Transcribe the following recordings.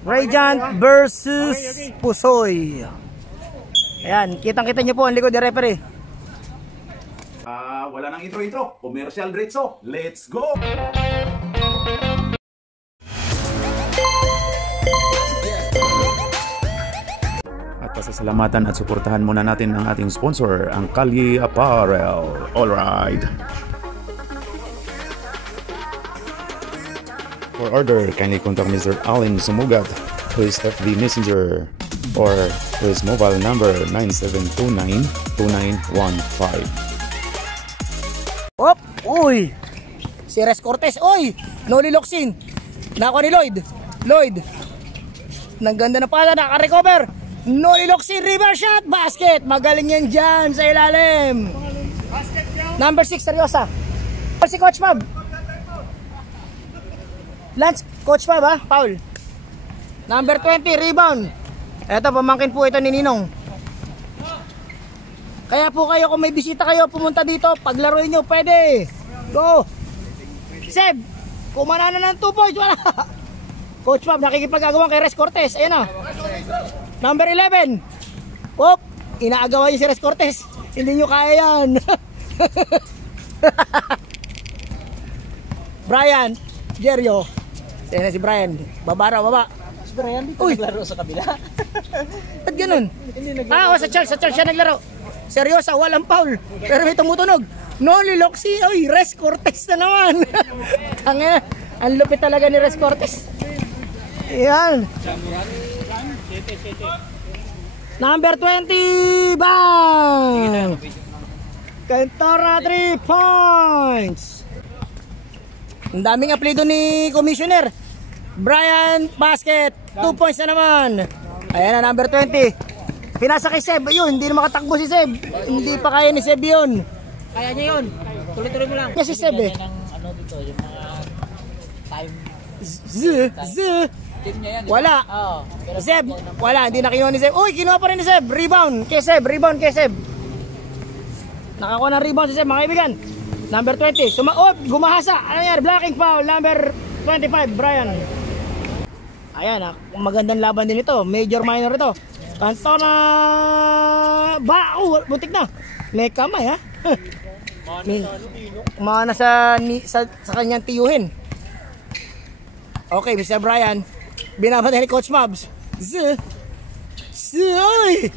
Radiant versus Pusoy. Ayan, kitang-kita nyo po ang likod ni referee. Wala nang intro-intro. Commercial diretso. Let's go! At pasasalamatan at suportahan muna natin ang ating sponsor, ang Kalye Apparel. Alright. For order, kindly contact Mr. Allen Sumugat to his FB Messenger or to his mobile number 9729-2915. Op! Uy! Si Res Cortez. Uy! Noli Locsin. Nakuha ni Lloyd. Lloyd. Nang ganda na pala. Naka-recover. Noli Locsin. Reverse shot. Basket. Magaling yan dyan sa ilalim. Number 6, Seryosa. Si Coach Mab. Lance, Coach Mab ha. Foul. Number 20, rebound. Eto, pamangkin po ito ni Ninong. Kaya po kayo, kung may bisita kayo, pumunta dito, paglaruin nyo, pwede. Go! Seb, kumana na ng 2 points, wala. Coach Mab, nakikipag-agawan kay Res Cortez. Ayan na. Number 11. Op, inaagawan nyo si Res Cortez. Hindi nyo kaya yan. Brian, Jerio. Ayan na si Brian. Baba. Si Brian, dito naglaro sa kabila. Ba't ganun? Sa Charles siya naglaro. Seryosa, walang foul. Pero may tumutunog. Noli Locsin. Uy, Res Cortez na naman. Tangina, ang lupit talaga ni Res Cortez. Ayan. Number 20. Bang! Cantora 3 points. Ang daming apelido ni Commissioner. Brian, basket. 2 points na naman. Ayan na, number 20. Pinasa kay Seb. Yun, hindi na makatakbo si Seb. Hindi pa kaya ni Seb yun. Kaya niya yun. Tuloy-tuloy mo lang. Kasi Seb eh. Ano dito, yung mga time. Team niya yan. Wala. Seb, wala. Hindi na kinuha ni Seb. Uy, kinuha pa rin ni Seb. Rebound kay Seb. Nakakuha ng rebound si Seb, mga kaibigan. Number 20. Gumahasa. Ano yan? Blocking foul. Number 25, Brian. Ayan, magandang laban din ito. Major minor ito. Cantona. Butik na. May kamay ha. Mana sa kanyang tiyuhin. Okay, Mr. Brian. Binabatay ni Coach Mabs. Uy!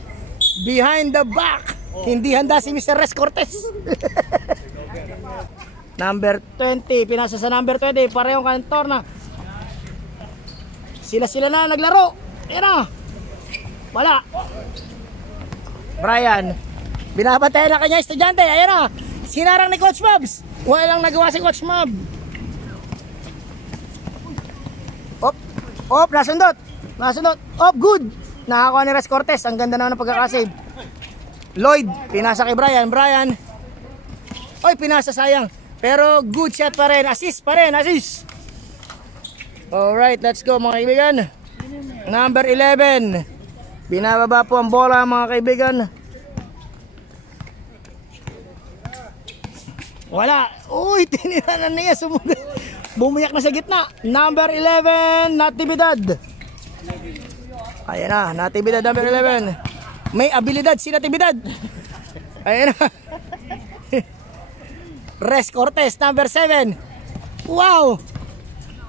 Behind the back. Hindi handa si Mr. Res Cortez. Number 20. Pinasa sa number 20. Parehong Cantona. Sila na naglaro. Ayan na. Wala. Brian. Binabatay na kanya estudyante. Ayan na. Sinarang ni Coach Mabs. Walang nagawa si Coach Mab. Nasundot. Good. Nakakuha ni Res Cortez. Ang ganda naman ng pagkakasave. Lloyd. Pinasa kay Brian. Oy, pinasa sayang. Pero good shot pa rin. Assist. Alright, let's go mga kaibigan. Number 11. Binababa po ang bola mga kaibigan. Wala. Uy, tiniranan niya. Bumiyak na sa gitna. Number 11, Natividad. Ayan na, Natividad number 11. May abilidad si Natividad. Ayan na. Res Cortez number 7. Wow.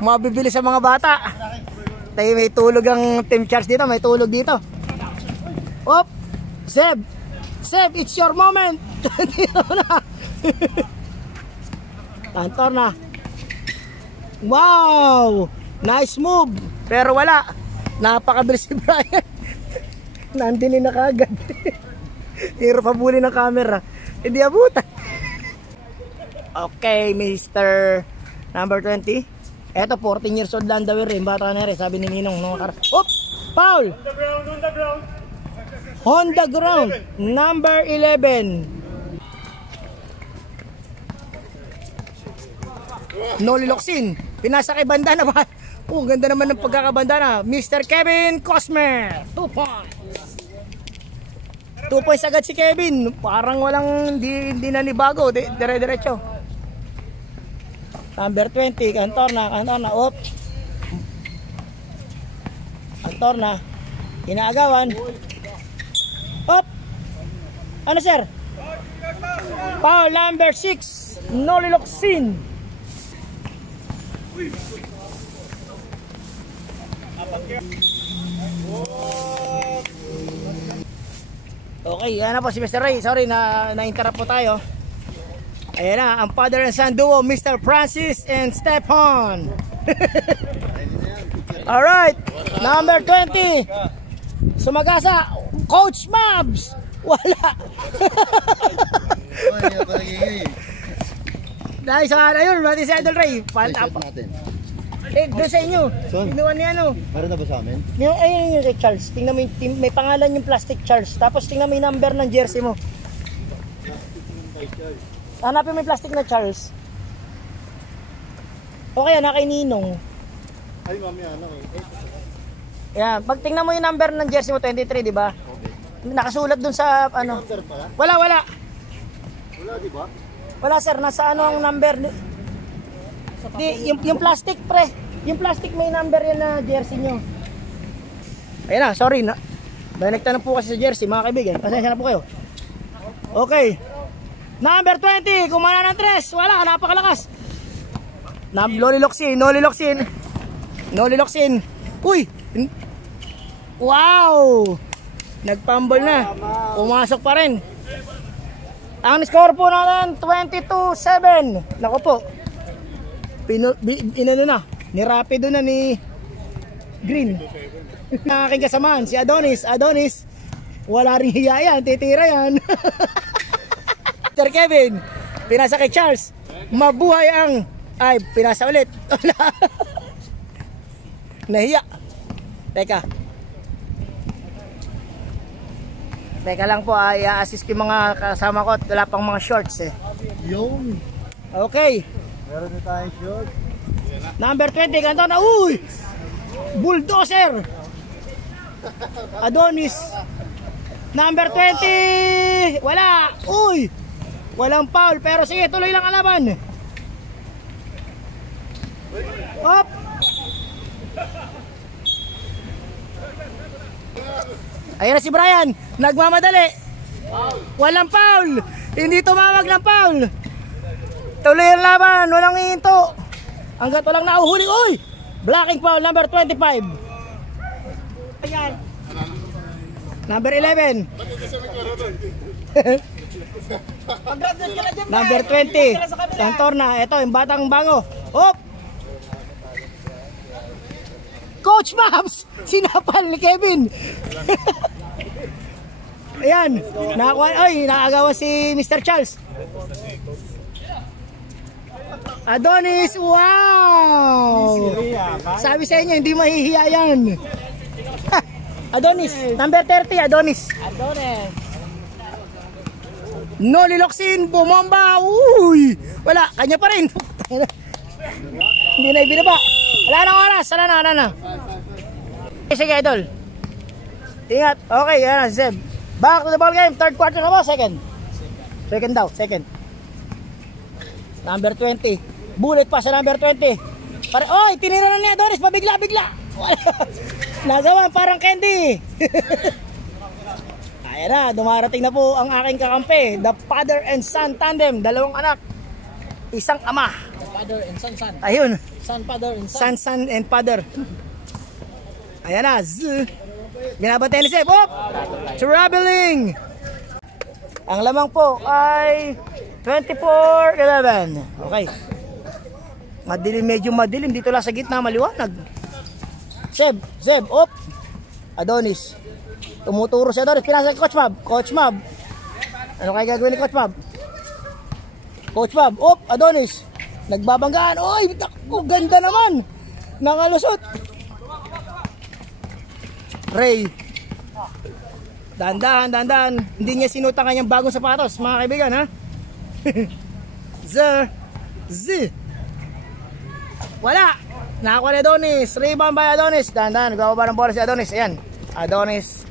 Mabibili sa mga bata. Tayo may tulog ang Team Charles dito. May tulog dito. Op. Seb, it's your moment. Tantor na. Wow. Nice move. Pero wala. Napakabilis si Brian. Nandini na kagad. Hiro pabuli ng camera. Hindi abutan. Okay, Mr. Number 20. Eto, 14 years old lang daw rin. Bata na rin, sabi ni Ninong. Oop! Foul! On the ground. Number 11. Noli Locsin. Pinasa kay Bandana ba? Oh, ganda naman ng pagkakabandana. Mr. Kevin Cosmer. 2 points. 2 points agad si Kevin. Parang walang hindi na ni bago. Dire-diretso. Number 20, Cantona. Op. Cantorna. Inaagawan. Up! Ano sir? Foul number 6. Noli Locsin. Okay, yan na po si Mr. Ray. Sorry na-interrupt po tayo. Ayan na, ang father and son duo, Mr. Francis and Stefan. Alright, number 20. Sumagasa, Coach Mabs. Wala. Dahil sa kanya yun, mati si Idol Ray. Doon sa inyo. Kinuha niya ano. Meron na ba sa amin? Ayun yung kay Charles. Tingnan mo yung, may pangalan yung plastic Charles. Tapos tingnan mo yung number ng jersey mo. Hanapin mo yung plastic na Charles. O kaya na kay Ninong. Ay, mami, ano eh. Yan, pag tingnan mo yung number ng jersey mo 23, di ba? Okay. Nakasulat dun sa ano. Number pala? Wala. Wala, di ba? Wala sir, nasa ano ang number? Di, yung plastic pre. Yung plastic may number yan na jersey nyo. Ayun na, sorry na. Dinekta na po kasi sa jersey mga kaibigan. Pasensya na po kayo. Okay. Number 20, kumana ng 3. Wala, napakalakas. Noli Locsin. Uy! Wow! Nagpambol na. Pumasok pa rin. Ang score po natin 22-7. Nako po. Inano na. Nirapido na ni Green. Ang aking kasamahan si Adonis. Wala ring hiya yan. Titira yan. Sir Kevin, pinasa kay Charles. Mabuhay ang... Ay, pinasa ulit. Nahiya. Teka lang po, i-assist ko yung mga kasama ko at wala pang mga shorts eh. Yung. Okay. Meron na tayong short. Number 20, ganito na. Uy! Bulldozer! Adonis. Number 20! Wala! Uy! Walang foul, pero sige, tuloy lang ang laban. Hop! Ayan na si Brian, nagmamadali. Walang foul. Hindi tumawag ng foul. Tuloy ang laban, walang hinto. Hanggat walang nauhuli. Uy! Blocking foul, number 25. Ayan. Number 11. Number 20. Cantorna, ito yung batang bango. Hop! Coach Maps, sinapal ni Kevin. Ayan, nakagawa si Mr. Charles. Adonis, wow! Sabi sa inyo, hindi mahihiya yan. Adonis, number 30, Adonis. Noli Locsin, bumomba. Uy! Wala, kanya pa rin. Hindi na ibinaba. Wala nang oras, wala na. Sige, idol. Ingat. Okay, yan na, Zeb. Back to the ball game. Third quarter na ba? Second daw. Number 20. Bullet pa sa number 20. Oy, tinira na niya Adonis. Pabigla. Nagawa parang candy. Ayan na, dumarating na po ang aking kakampi. The father and son tandem. Dalawang anak. Isang ama. The father and son. Ayun. Son, father and son. Son and father. Ayan na. Binabantay ni Seb. Traveling. Ang lamang po ay 24-11. Okay. Medyo madilim. Dito lang sa gitna, maliwanag. Seb. Adonis. Tumuturo si Adonis. Pinasa kay Coach Mab. Ano kaya gagawin ni Coach Mab? Adonis. Nagbabanggaan. Oy, ganda naman. Nakalusot. Ray. Dandan. Hindi niya sinutang kanyang bagong sapatos, mga kaibigan, ha? Wala. Nakakuha ni Adonis. Rebound by Adonis. Dandan. Gawaba ng bola si Adonis. Ayan. Adonis.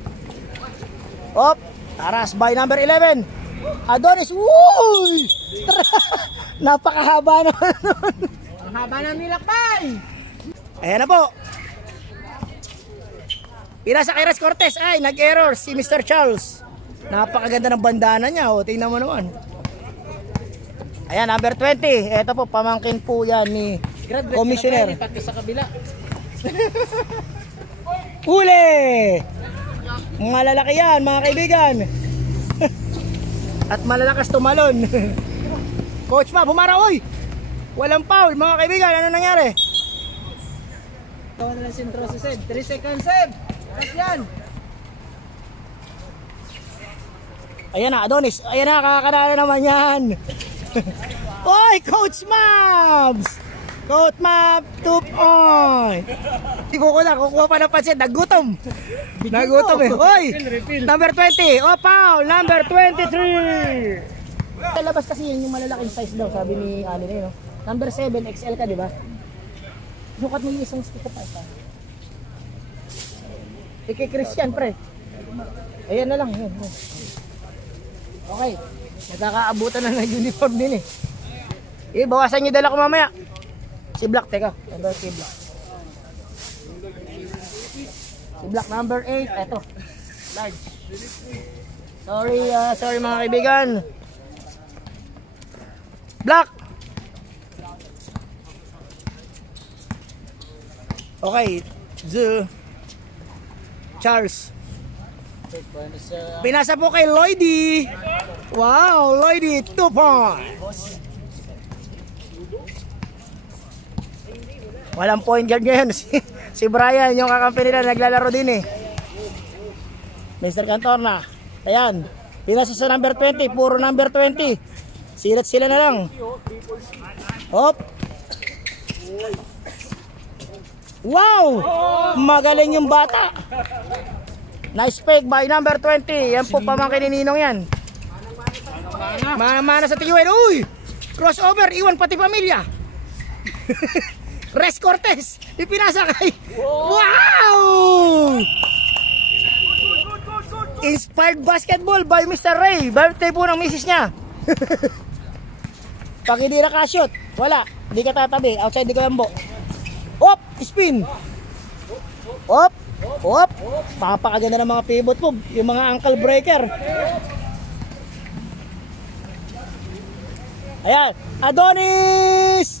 Taras by number 11. Adonis. Woo! Napakahaba naman. Ang haba ng nilakbay. Ayan na po. Pinasa kay Res Cortez. Ay, nag-error si Mr. Charles. Napakaganda ng bandana niya. O, tingnan mo naman. Ayan, number 20. Ito po, pamangkin po yan ni Commissioner. Pati sa kabila. Huli! Malalaki yan, mga kaibigan. At malalakas tumalon. Coach Ma, bumara, oy! Walang foul, mga kaibigan. Ano nangyari? Tawa na lang sentro si Seb. 3 seconds, Seb. Tapos yan. Ayan na, Adonis. Ayan na, kakakanala naman yan. Oy, Coach Mabs! Coach Mab, 2 point. Kukuha pa ng pansit. Nagutom. Nagutom eh. Oy, number 20. Oh, foul. Number 23. Talabas kasi yun yung malalaking size daw, sabi ni Ali na yun. Number 7, XL ka, di ba? Sukat mo yung isang stick pa ito. Kay Christian, pre. Ayan na lang. Yun. Okay. Nagkakaabutan na ng uniform din eh. Bawasan nyo dala ko mamaya. Si Black, teka. Ito si Black. Si Black, number 8. Eto. Large. Sorry mga kaibigan. Black! Okay, Charles. Pinasa po kay Lloydie. Wow, Lloydie, 2 points. Walang point guard ngayon. Si Brian, yung kakampi nila, naglalaro din eh. Mr. Cantorna. Ayan, pinasa sa number 20, puro number 20. Silat sila na lang. Hop. Wow! Magaling yung bata. Nice fake by number 20. Yan po pamangkin ni Ninong yan. Mana-mana sa tiyuin. Uy! Crossover. Iwan pati pamilya. Res Cortez. Ipinasa kay. Wow! Inspired basketball by Mr. Ray. Birthday po ng misis niya. Pag hindi nakashoot, wala. Hindi ka tatabi. Outside di ka lambo. Hop! Spin! Hop! Hop! Papakaganda ng mga pivot move. Yung mga ankle breaker. Ayan. Adonis!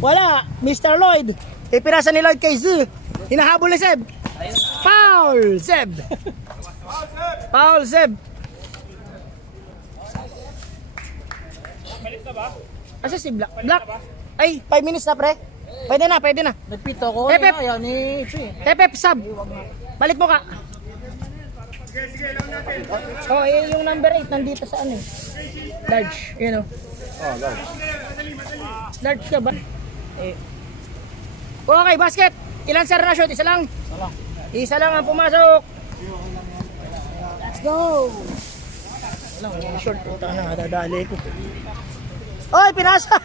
Wala. Mr. Lloyd. Ipinasa ni Lloyd kay Z. Hinahabol ni Seb. Foul! Seb. Foul, Seb. Asa si Black? Black? Ay, 5 minutes na pre. Pwede na, pwede na. Nagpito ko. Pep, Ayaw ni Ichi. Pep, sub. Balik mo ka. Oh, yung number 8 nandito sa ano eh. Large, you know. Oh, large. Large ka ba? Eh. Okay, basket. Ilan sir na shoot? Isa lang? Isa lang ang pumasok. Let's go. Walang short. Puta na, dadali ko. Oy, pinasa.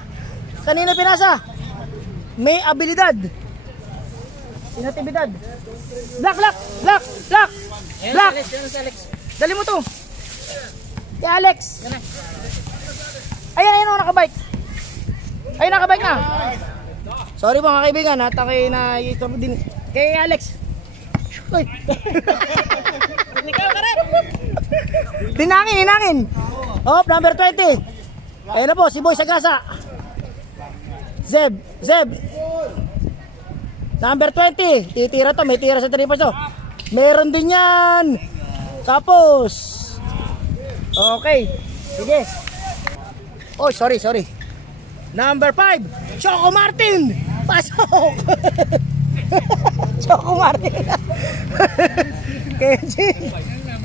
Kanina pinasa. May abilidad. Inatibidad. Black. Black. Dali mo to. Kay Alex. Ayan, nakabike. Ayun, nakabike na. Sorry mga kaibigan, natakay na ito din. Kay Alex. Uy. Hinangin. Hop, number 20. Ayun na po, si Boy Sagasa. Zeb. Number 20. Titira to, may tira sa 3 points to. Meron din yan. Tapos. Okay. Sige. Oh, sorry. Number 5. Choco Martin. Pasok. Choco Martin. KG.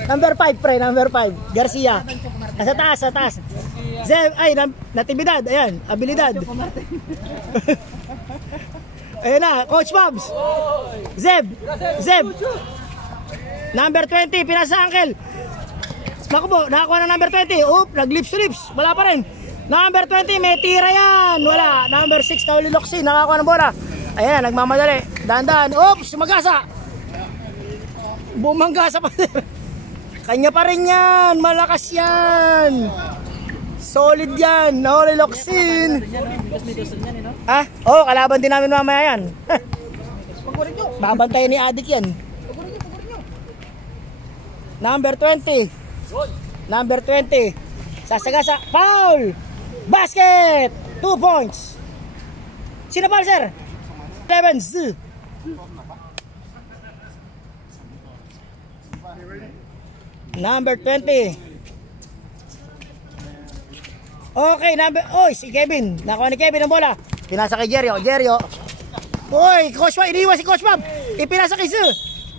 Number 5, pre. Number 5. Garcia. Sa taas. Zeb, ay, natibidad. Ayan, abilidad. Ayan na, Coach Bobs. Zeb. Number 20, pinasa Uncle. Naku po, nakakuha na number 20. Oop, nag-lips. Wala pa rin. Number 20, may tira yan. Wala. Number 6, Tauli Loxi. Nakakuha ng bola. Ayan, nagmamadali. Dahan-dahan. Oops, sumagasa. Bumanggasa pa rin. Kanya pa rin yan. Malakas yan. Solid yan. Tauli Loxi. Ah? Oh, kalaban din namin mamaya yan. Babantayan ni Adik yan. Number 20. Number 20. Sasagasa. Foul. Basket. 2 points. Sino foul, sir? 11. Z. Number 20. Okay, si Kevin. Nakuha ni Kevin ang bola. Pinasa kay Jerio. Oy, Coach Bob, iniwan si Coach Bob. Ipinasa kay Zu.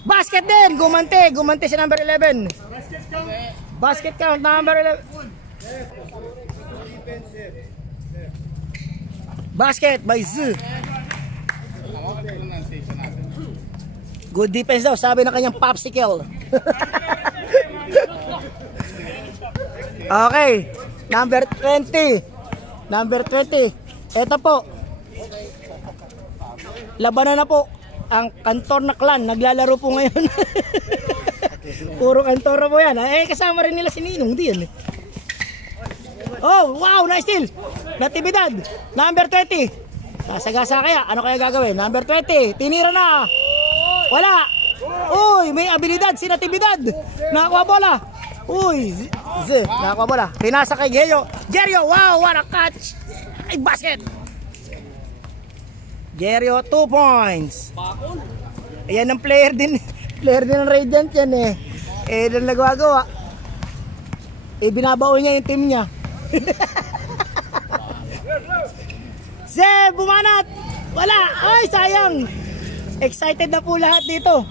Basket din. Gumante si number 11. Basket count, number 11. Basket by Zu. Good defense daw, sabi ng kanyang popsicle. Okay, number 20. Number 20. Ito po. Labanan na po ang Kantor na clan. Naglalaro po ngayon. Puro Kantor po yan. Kasama rin nila si Ninong. Di yan. Oh, wow, nice steal. Natividad. Number 20. Sasagasa kaya. Ano kaya gagawin? Number 20. Tinira na. Wala. Uy, may abilidad si Natividad. Nakakuha bola. Uy, nakakuha bola. Pinasa kay Jerio. Wow, what a catch. Ay, basket. Jerio, 2 points. Ayan ang player din ng Radiant yan eh. Doon nagwagawa. Binabaon niya yung team niya. Zeb, bumanat. Wala. Ay, sayang. Excited na po lahat dito.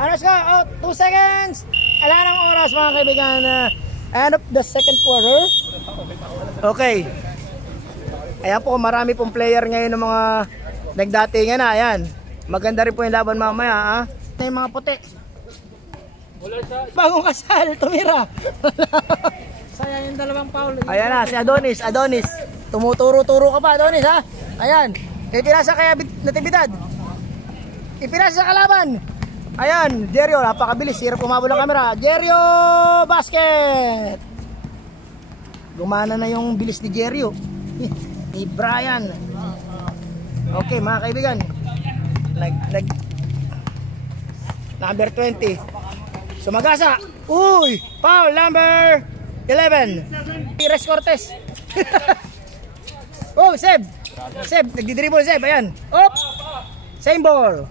Ano siya? 2 seconds. Wala nang oras mga kaibigan. End of the second quarter. Okay. Ayan po, marami pong player ngayon ng mga nagdatingan na. Ayan. Maganda rin po yung laban mamaya. Ha? Ito yung mga puti. Bagong kasal, tumira. Sayang yung dalawang foul. Ayan na, si Adonis. Tumuturo-turo ka pa, Adonis, ha? Ayan. Ipinasa kaya Natividad. Ipinasa sa kalaban. Ayan, Jerio, napakabilis. Hirap umabol ang camera. Jerio, basket. Gumana na yung bilis ni Jerio. Ni Brian. Okay, mga kaibigan. Number 20. Sumagasa. Uy, foul number 11. Pires Cortez. Oh, Seb, nagdidribble Seb. Ayan. Op. Same ball.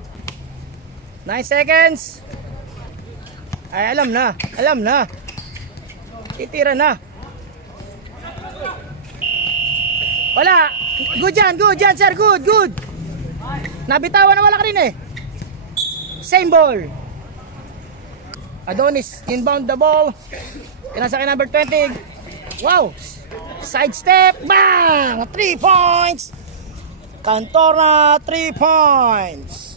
9 seconds. Ay, alam na. Titira na. Wala. Good yan, sir. Good. Nabitawan na wala ka rin eh. Same ball. Adonis, inbound the ball. Kinasa kay number 20. Wow. Side step. Bang! 3 points. Cantora, 3 points.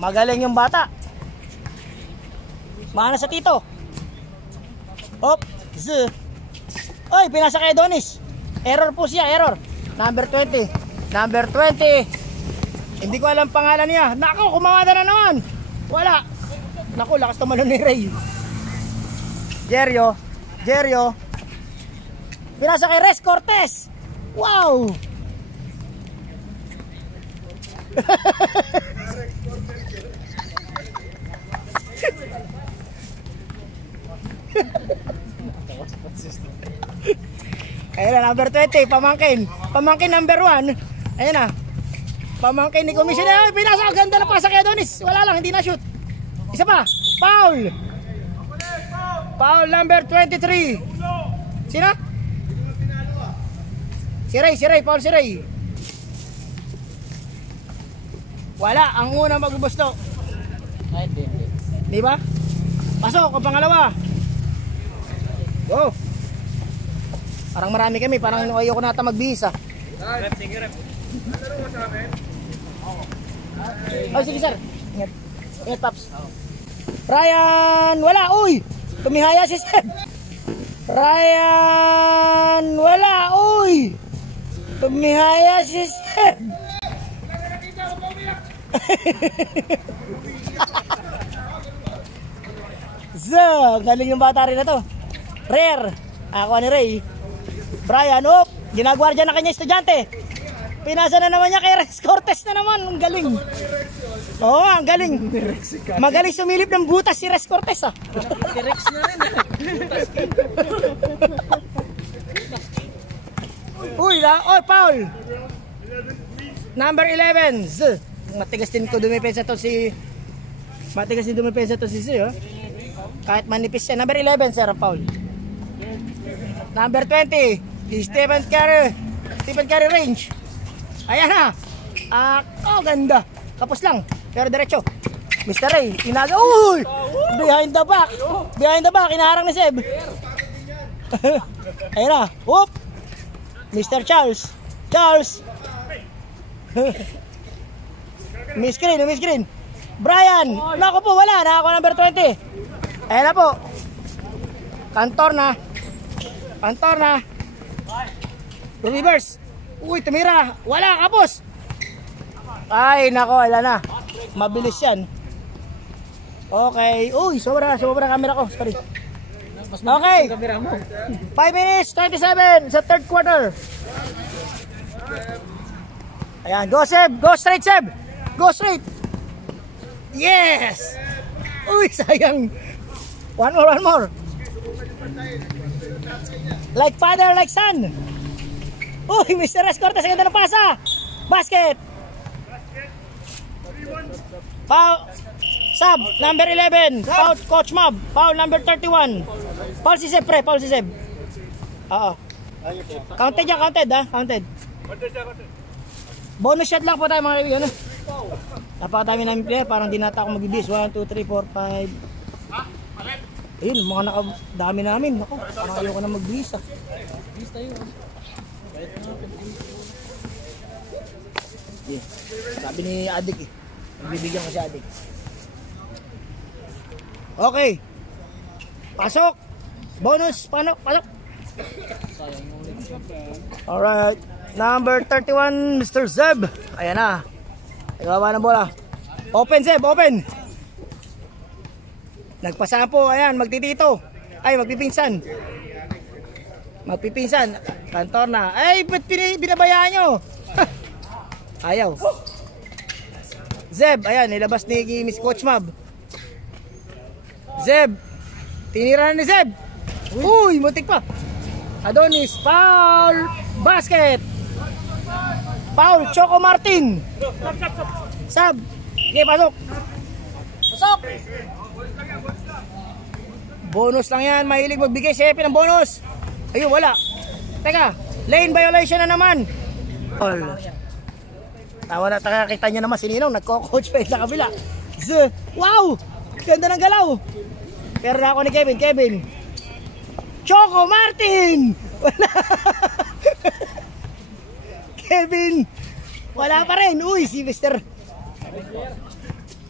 Magaling yung bata. Mana sa tito. Op. Z. Oy, pinasa kay Adonis. Error po siya, error. Number 20. Hindi ko alam pangalan niya. Nako, kumawada na naman. Wala. Nako, lakas tumalon ni Ray. Jerio. Pinasa kay Res Cortez. Wow. Ayan na, number 20, pamangkin number 1. Ayan na, pamangkin ni Commissioner. Pinasa, ganda na pasa kay Adonis. Wala lang, hindi na shoot. Isa pa, foul number 23. Sino? Si Ray, foul si Ray. Wala, ang unang magbubusto. Di ba? Pasok, ang pangalawa. Go. Parang marami kami, parang ayoko nata magbihis ah. Oh, sige sir. Ingat Paps. Ryan, wala, uy. Tumihaya si Seb. Ryan, wala, uy. Tumihaya si Seb. Galing yung bata rin na to. Rare. Ako ni Ray. Brian, op. Ginagwardya na kanya estudyante. Pinasa na naman niya kay Rex Cortez na naman. Ang galing. Oo, ang galing. Magaling sumilip ng butas si Rex Cortez ah. T-Rex na rin. Uy, foul. Number 11. Matigas din ko dumipensa to si oh. Kahit manipis siya. Number 11, sir, foul. Number 20, Stephen Curry range. Ayan na. Ganda. Kapos lang. Pero diretso. Mr. Ray, tinaga. Uy! Behind the back. Inaharang ni Seb. Ayan na. Whoop! Mr. Charles. Miss Green. Brian. Naku po, wala. Nakakuha number 20. Ayan na po. Kantor na. Reverse. Uy, tumira. Wala, kapos. Ay, nako, wala na. Mabilis yan. Okay. Uy, sobra camera ko. Sorry. Okay. 5 minutes, 27 sa third quarter. Ayan, go Seb. Go straight, Seb. Go straight. Yes. Uy, sayang. One more. Like father, like son. Uy, Mr. Escorta, sa ganda ng pasa. Basket. Foul. Sub, number 11. Foul, Coach Mob. Foul, number 31. Foul si Seb, pre. Oo. Counted yan, counted. Bonus shot lang po tayo mga kaibigan. Napakadami namin player, parang di nata ako magbibis. 1, 2, 3, 4, 5. Ayun, mga nakadami namin. Ako, parang ayoko na magbibis ah. Bis tayo. Yeah. Sabi ni Adik eh. Nagbibigyan ko si Adik. Okay. Pasok. Bonus. Pasok. Alright. Number 31, Mr. Zeb. Ayan na. Nagawa ng bola. Open, Zeb. Open. Nagpasampo. Ayan. Magtitito. Ay, magpipinsan. Kantor na. Ay, ba't binabayaan nyo? Ayaw. Zeb. Ayan. Nilabas ni Miss Coach Mab. Zeb. Tinira na ni Zeb. Uy, muntik pa. Adonis. Foul. Basket. Foul. Choco Martin. Sab. Okay, pasok. Bonus lang yan. Mahilig magbigay si Epi ng bonus. Ayun, wala. Teka. Lane violation na naman. Tawa na, nakakita nyo naman si Ninong. Nagko-coach pa sa kabila. Wow. Ganda ng galaw. Pero na ako ni Kevin. Choco Martin. Wala. Kevin. Wala pa rin. Uy, si Mr.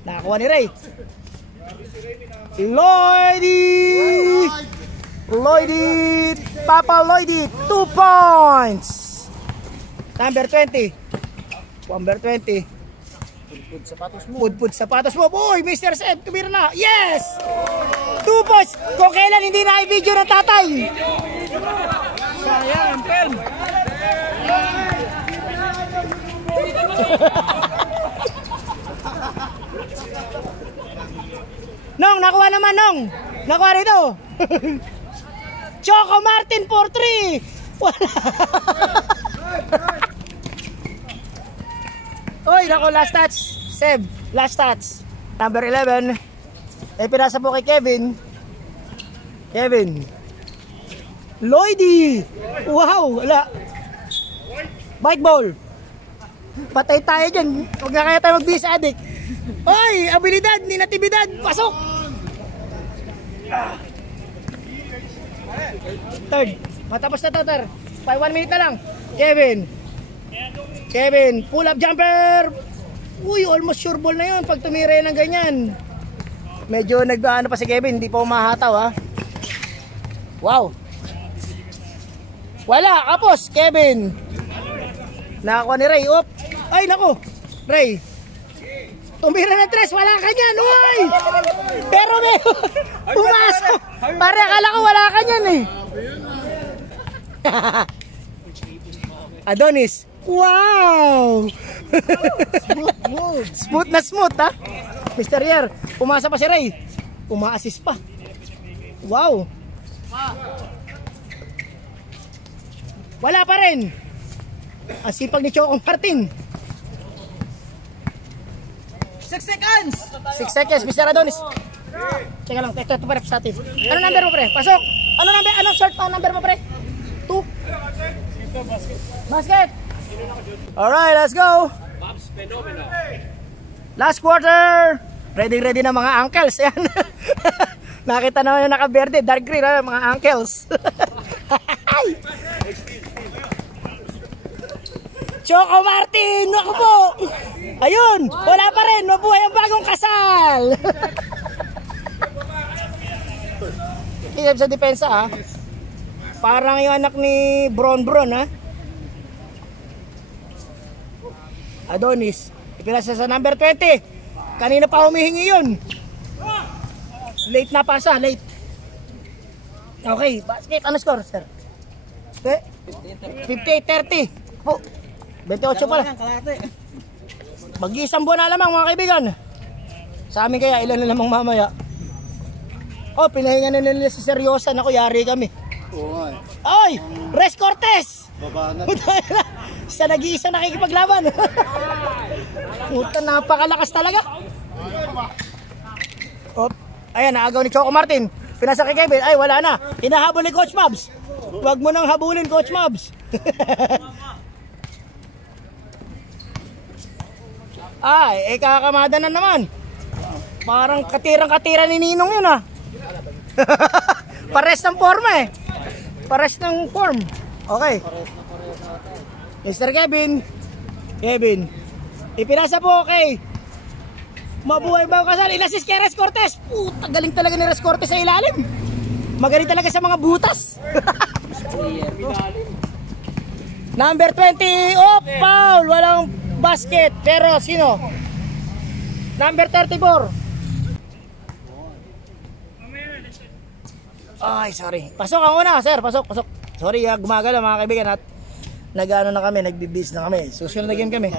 Nakakuha ni Ray. Lloydie. Papa Lloydie. 2 points. Number 20. Pudpud sapatos mo. Uy, Mr. Seb, tumira na. Yes! 2 points. Kung kailan hindi na i-video ng tatay. Sayang, ang film. Nong, nakuha naman, Nong. Nakuha rito. Choco Martin for 3. Wala. Oy, naku, last touch. Seb, last touch. Number 11. Pinasa po kay Kevin. Lloydie. Wow, wala. Bike ball. Patay tayo dyan. Huwag na kaya tayo mag-bis addict. Oy, abilidad, ninatibidad. Pasok. Third. Matapos na to, Tar. 1 minute na lang. Kevin, pull up jumper. Uy, almost sure ball na yun pag tumira ng ganyan. Medyo nag-ano pa si Kevin, hindi pa umahataw ha. Wow. Wala, kapos, Kevin. Nakakuha ni Ray. Oop. Ay, naku. Ray. Tumira na 3, wala ka niyan. Uy! Pero may pumasok. Pare, akala ko wala ka niyan eh. Adonis. Wow! Smooth na smooth, ha? Mr. Yer, pumasa pa si Ray. Uma-assist pa. Wow! Wala pa rin. Ang sipag ni Choco Martin. 6 seconds! 6 seconds, Mr. Adonis. Teka lang, ito pa representative. Ano number mo, pre? Pasok! Anong short pa number mo, pre? 2? Basket! Alright, let's go! Last quarter! Ready na mga uncles. Yan. Nakita naman yung naka-verde, dark green, mga uncles. Choco Martin! Ako po! Ayun! Wala pa rin! Mabuhay ang bagong kasal! Isip sa depensa, ha? Parang yung anak ni Bron, ha? Adonis. Ipinasa sa number 20. Kanina pa humihingi yun. Late na pasa, late. Okay, basket. Ano score, sir? 58-30. Po. 28 pala. Mag-iisang buwan na lamang, mga kaibigan. Sa amin kaya, ilan na lamang mamaya. Oh, pinahinga na nila si Seryosa. Naku, yari kami. Oo nga. Oy! Res Cortez! Baba na. Sa nag-iisa nakikipaglaban. Puta, napakalakas talaga. Oh, ayan, naagaw ni Choco Martin. Pinasa kay Kevin. Ay, wala na. Hinahabol ni Coach Mabs. Huwag mo nang habulin, Coach Mabs. Ay, kakamada na naman. Parang katirang-katira ni Ninong yun, ah. Pares ng forma, eh. Pares ng form. Okay. Mr. Kevin. Ipinasa po, okay. Mabuhay ba ang kasal? Inassist kay Res Cortez. Puta, galing talaga ni Res Cortez sa ilalim. Magaling talaga sa mga butas. Number 20. Oh, foul. Walang basket. Pero sino? Number 34. Ay, sorry. Pasok ang una, sir. Pasok. Sorry, gumagala mga kaibigan. At nag-ano na kami, nagbi-biz na kami. Social na game kami.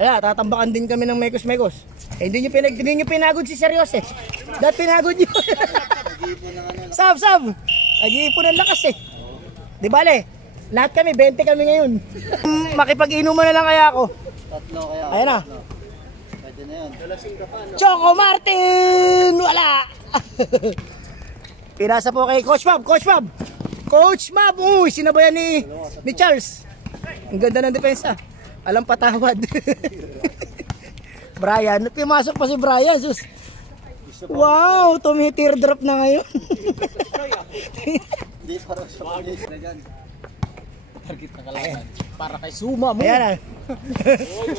Kaya, tatambakan din kami ng mekos-mekos. Eh, hindi nyo pinagod si Serios, eh. Dahil pinagod nyo. Sab. Nag-iipon ng lakas, eh. Di bale, lahat kami, 20 kami ngayon. Makipag-inuman na lang kaya ako. Tatlo kaya. Ayan na. Pwede na yan. Choco Martin! Wala! Pinasa po kay Coach Mab! Uy, sinabayan ni Charles. Ang ganda ng depensa. Alam patawad. Brian, pumasok pa si Brian. Sus. Wow, tumi-teardrop na ngayon. Hindi parang sa pag-isla. Target na kalaban. Para kay Suma mo. Ayan.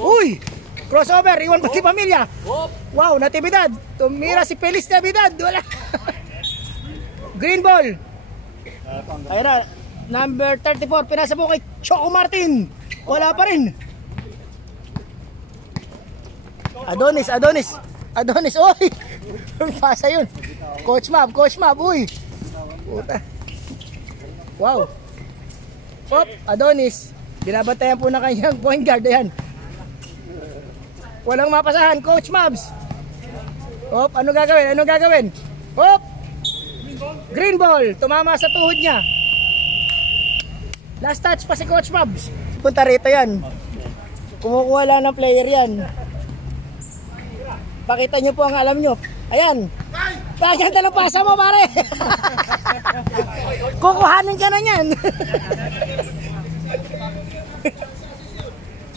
Uy! Crossover, iwan pa si pamilya. Wow, Natividad. Tumira si Feliz Natividad. Wala. Green ball. Ayan na. Number 34. Pinasa po kay Choco Martin. Wala pa rin. Adonis. Uy! Pasa yun. Coach Mab. Uy! Puta. Wow. Pop, Adonis. Binabantayan po na kanyang point guard. Ayan. Walang mapasahan, Coach Mabs. Hop, ano gagawin? Hop! Green ball, tumama sa tuhod niya. Last touch pa si Coach Mabs. Punta rito yan. Kumukuha lang ng player yan. Pakita nyo po ang alam nyo. Ayan. Paganda ng pasa mo, pare. Kukuhanin ka na yan.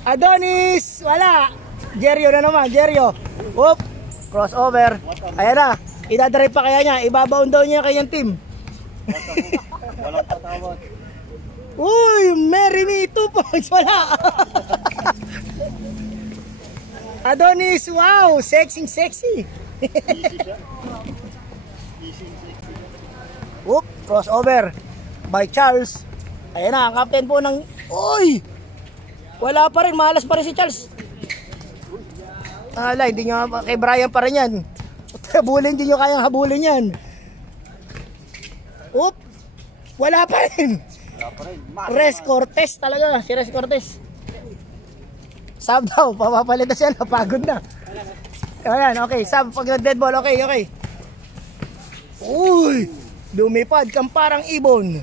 Adonis, wala. Jeryo na naman, Whoop, crossover. Ayan na, idadrive pa kaya niya. Ibabaon daw niya kanyang team. Walang patawad. Uy, marry me, 2 points, wala. Adonis, wow, sexy. Whoop, crossover by Charles. Ayan na, ang captain po ng... Uy, wala pa rin, malas pa rin si Charles. Hindi nyo, kay Brian pa rin yan. Habulin, hindi nyo kayang habulin yan. Oop! Wala pa rin. Wala pa rin. Res Cortez talaga, si Res Cortez. Sub daw, papapalit na siya, napagod na. Ayan, okay, sub pag nag-dead ball, okay, okay. Uy, lumipad kang parang ibon.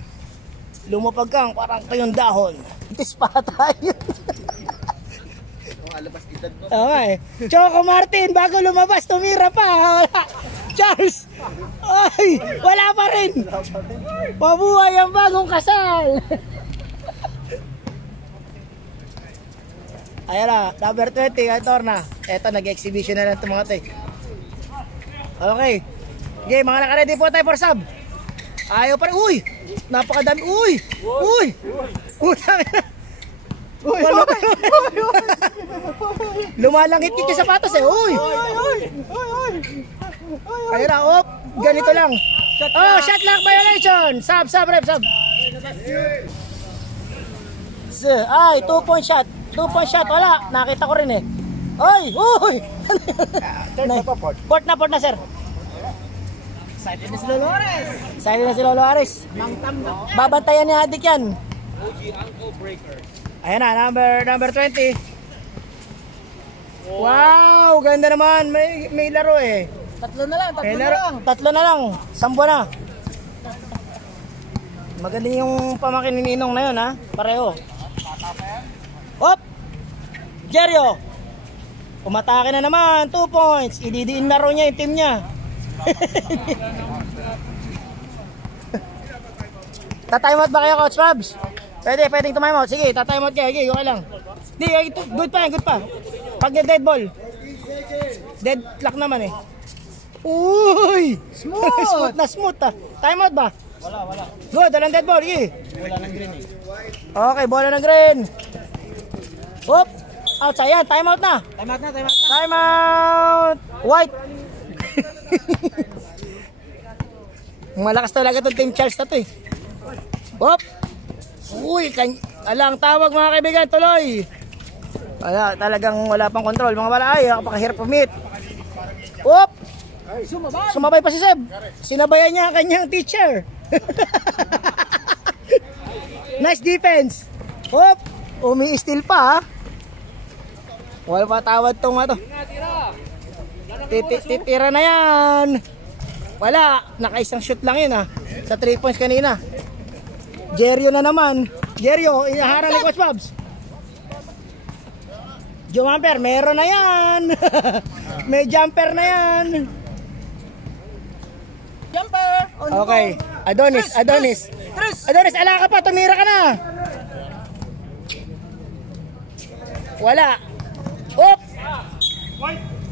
Lumapag kang parang kayong dahon. Itis pa tayo. Okay. Choco Martin, bago lumabas, tumira pa. Charles, ay, wala pa rin. Mabuhay ang bagong kasal. Ayan na, number 20, Cantorna. Eto, nag-exhibition na lang itong mga tayo. Okay. Okay, mga naka-ready po tayo for sub. Ayaw pa rin. Uy! Napakadami. Uy! Uy! Utang na. Uy! Lumalangit-kit yung sapatos eh. Uy! Ayan na, op! Ganito lang. Oh, shot lock violation. Sub, sub, rep, sub. Ay, 2-point shot. 2-point shot, wala. Nakita ko rin eh. Oy! Uy! Port na, sir. Excited na si Lolo Ares. Excited na si Lolo Ares. Babantayan ni Adik yan. Ayan na, number 20. Wow, ganda naman. May laro eh. Tatlo na lang. Tatlo na lang. Sambo na. Magaling yung pamakin ni Ninong na yun ha. Pareho. Hop! Jerio! Umatake na naman. 2 points. Ididiin laro niya yung team niya. Tatimeout ba kayo, Coach Fabs? Pwedeng tumimeout. Sige, tatimeout kayo. Okay, okay lang. Good pa. Pag dead ball. Dead clock naman eh. Uy! Smooth! Smooth ah. Timeout ba? Wala. Good, walang dead ball. Sige. Wala ng green eh. Okay, bola ng green. Hop! Outside yan, timeout na. Timeout! White! Malakas talaga itong Team Charles na ito eh. Hop! Uy, alang tawag mga kaibigan, tuloy. Talagang wala pang control. Mga bala ay, kapakahirap pumit. Hop! Sumabay pa si Seb. Sinabayan niya ang kanyang teacher. Nice defense. Hop! Umi-steal pa ha. Wala pa tawad tong ato. Titira na yan. Wala, nakaisang shoot lang yun ha. Sa 3 points kanina. Jerio na naman. Jerio, inaharang ni Coach Babs. Jumper, meron na yan. May jumper na yan. Jumper! Okay, Adonis, ala ka pa, tumira ka na. Wala. Op!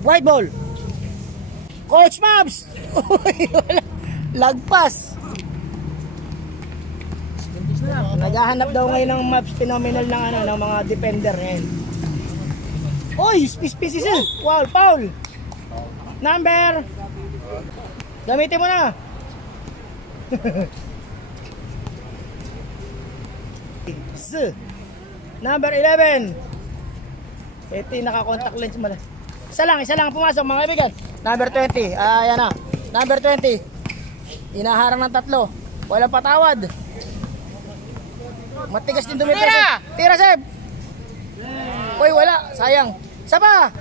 White ball. Coach Mabs. Wala. Lagpas. Naghahanap daw ngayon ng Mabs phenomenal ng mga defender ngayon. Oy, space. Wow, foul. Number. Gamitin mo na. Number 11. Ito yung naka-contact lens mo na. Isa lang pumasok mga kaibigan. Number 20. Ayan na. Number 20. Inaharang ng 3. Walang patawad. Matigas din dumita. Tira, Seb. Uy, wala. Sayang. Sapa.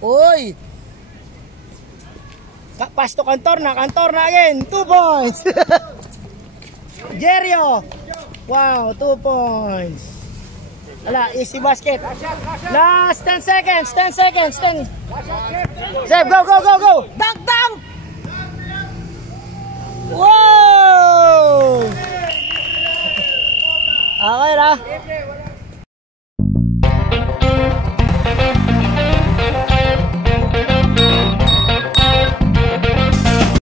Uy. Pass to Cantorna again. 2 points. Jerio. Wow, 2 points. Ala, easy basket. Last 10 seconds. 10 seconds. Seb, go. Dunk.